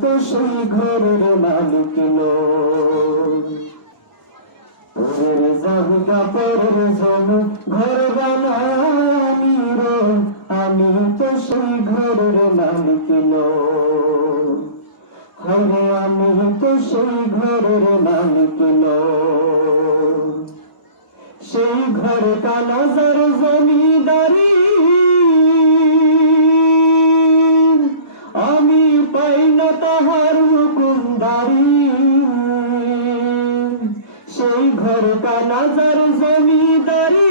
তো সেই ঘরের মালিক পরের জায়গা পরের জমি ঘর বানানি আমি তো সেই ঘরের মালিক হরে আমি তো সেই ঘরের মালিক সেই ঘরে কানাজার জমিদারি আমি পাই না তাহার হুকুমদারি সেই ঘর কানাজার জমিদারি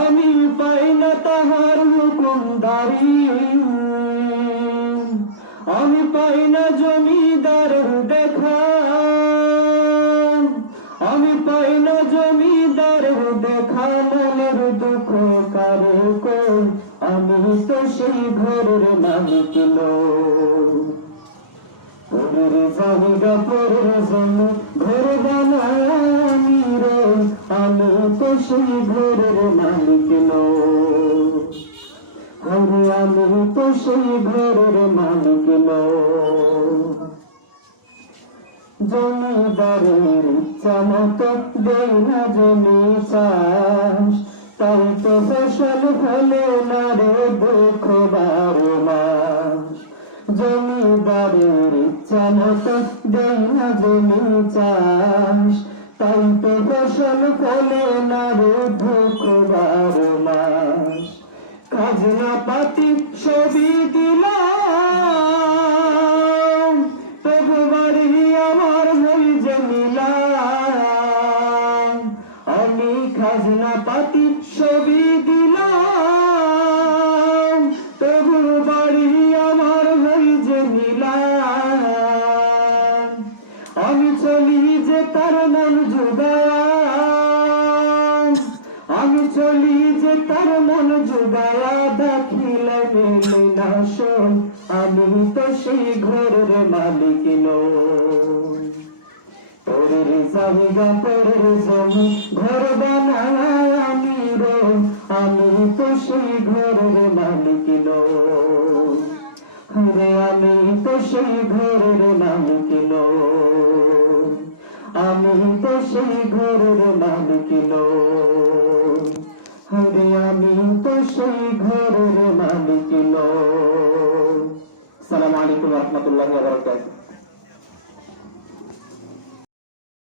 আমি পাই না তাহার হুকুমদারি আমি পাই না জমিদার দেখা আমি পাই না জমিদার দেখা মনের দুঃখ কারো কই আমি তো সেই ঘরের মালিক পরের জায়গা পরের জমি ঘর বানানি আমি তো সেই ঘরের মালিক হরে আমি তো সেই ঘরের মালিক জমিদারের ইচ্ছা মতো দেয় না জমি চাষ তাই তো ফসল ফলে না রে দুঃখ 12 মাস জমিদারের ইচ্ছা মতো দেয় না জমি চাষ তাই তো ফসল ফলে না রে দুঃখ 12 মাস খাজনা পাতি সবই দিলাম তবু বাড়ি আমার হই জমিলাম আমি খাজনা পাতি সবই দিলাম তবু বাড়ি আমার হই জমিলাম আমি চলি যে তার মন জুগায়া আমি চলি যে তার মন জুগায়া দেখিলে মেলে না শোন আমি তো সেই ঘরের মালিক পরের জায়গা পরের জমি ঘর বানানি আমি তো সেই ঘরের মালিক হরে আমি তো সেই ঘরের মালিক আমি তো সেই ঘরের মালিক হরে আমি তো সেই ঘরের মালিক। আসসালামু আলাইকুম ওয়া রাহমাতুল্লাহি ওয়া বারাকাতুহু।